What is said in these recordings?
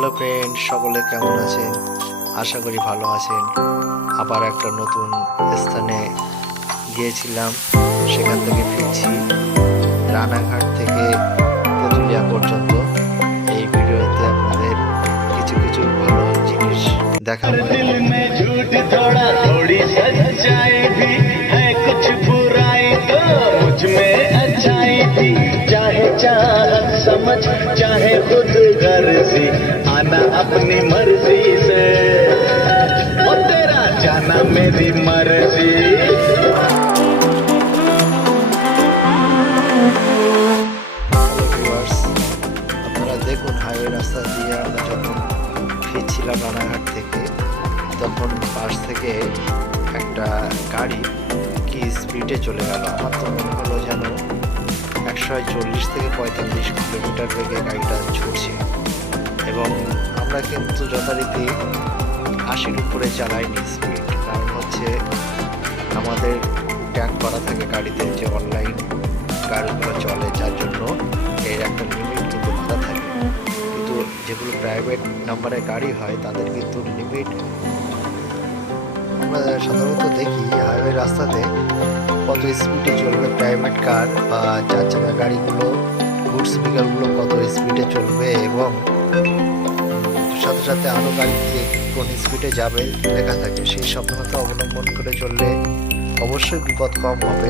Hello friend সকলে কেমন আছেন আশা করি ভালো আছেন আবার একটা নতুন স্থানে গিয়েছিলাম সেখান থেকে ফিরছি রানাঘাট থেকে তেঁতুলিয়া পর্যন্ত এই ভিডিওতে আপনাদের কিছু কিছু ভালো জিনিস দেখাবো दिल में झूठ थोड़ा थोड़ी सच्चाई भी है कुछ बुराई तो मुझ में अच्छाई थी चाहे चाहत समझ चाहे खुद गर्जी आना अपनी मर्जी से ओ तेरा जाना मेरी मर्जी হ্যালো ভিউয়ার্স আপনারা দেখুন হাইওয়ে রাস্তা দিয়ে আমরা যখন ফিরছিলাম রানাঘাট থেকে তখন পাশ থেকে একটা গাড়ি কি স্পিডে চলে গেল আমার তো মনে হলো যেন একশো চল্লিশ থেকে পঁয়তাল্লিশ কিলোমিটার বেগে গাড়িটা ছুটছে এবং আমরা কিন্তু যথারীতি আশির উপরে চালাইনি স্পিড কারণ হচ্ছে আমাদের ট্যাগ করা থাকে গাড়িতে যে অনলাইন গাড়িগুলো চলে, যার জন্য এর একটা লিমিট কিন্তু বাধা থাকে। কিন্তু যেগুলো প্রাইভেট নাম্বারের গাড়ি হয়, তাদের কিন্তু লিমিট আমরা সাধারণত দেখি হাইওয়ে রাস্তাতে কত স্পিডে চলবে প্রাইভেট কার বা চার চাকা গাড়িগুলো গুডস পিকারগুলো কত স্পিডে চলবে এবং সাথে সাথে আরও গাড়িতে কোন স্পিডে যাবে, লেখা থাকে, সেই সাবধানতা অবলম্বন করে চললে অবশ্যই বিপদ কম হবে।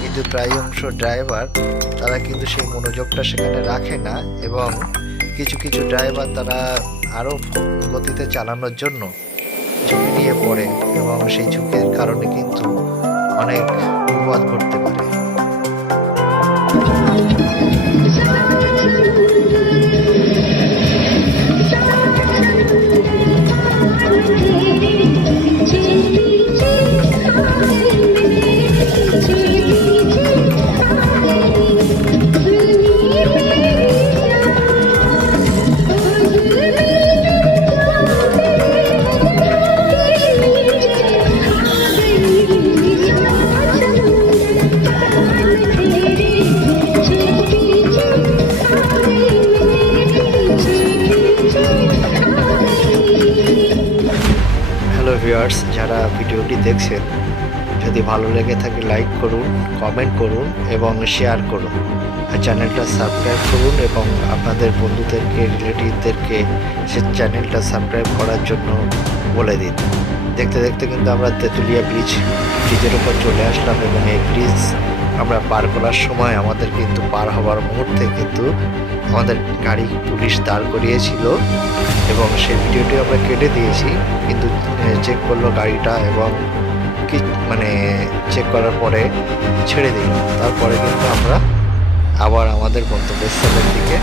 কিন্তু প্রায় অংশ ড্রাইভার তারা কিন্তু সেই মনোযোগটা সেখানে রাখে না এবং কিছু কিছু ড্রাইভার তারা আরও গতিতে চালানোর জন্য ঝুঁকি নিয়ে পড়ে এবং সেই ঝুঁকির কারণে কিন্তু অনেক বিপদ ঘটতে পারে। ভিউয়ার্স, যারা ভিডিওটি দেখছেন, যদি ভালো লেগে থাকে লাইক করুন, কমেন্ট করুন এবং শেয়ার করুন। আর চ্যানেলটা সাবস্ক্রাইব করুন এবং আপনাদের বন্ধুদেরকে, রিলেটিভদেরকে সে চ্যানেলটা সাবস্ক্রাইব করার জন্য বলে দিন। দেখতে দেখতে কিন্তু আমরা তেঁতুলিয়া ব্রিজ ব্রিজের উপর চলে আসলাম এবং এই ব্রিজ আমরা পার করার সময় আমাদের কিন্তু পার হওয়ার মুহূর্তে কিন্তু আমাদের গাড়ি পুলিশ দাঁড় করিয়েছিল এবং সেই ভিডিওটি আমরা কেটে দিয়েছি। কিন্তু চেক করল গাড়িটা এবং কি মানে চেক করার পরে ছেড়ে দিল। তারপরে কিন্তু আমরা আবার আমাদের গন্তব্যস্থলের দিকে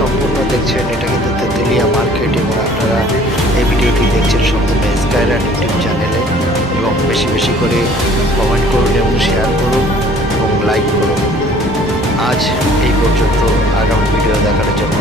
সম্পূর্ণ দেখছেন, এটা কিন্তু তেতেলিয়া মার্কেট এবং আপনারা এই ভিডিওটি দেখছেন সম্পূর্ণ স্কাইরান ইউটিউব চ্যানেলে এবং বেশি বেশি করে কমেন্ট করুন এবং শেয়ার করুন এবং লাইক করুন। আজ এই পর্যন্ত আগামী ভিডিও দেখার জন্য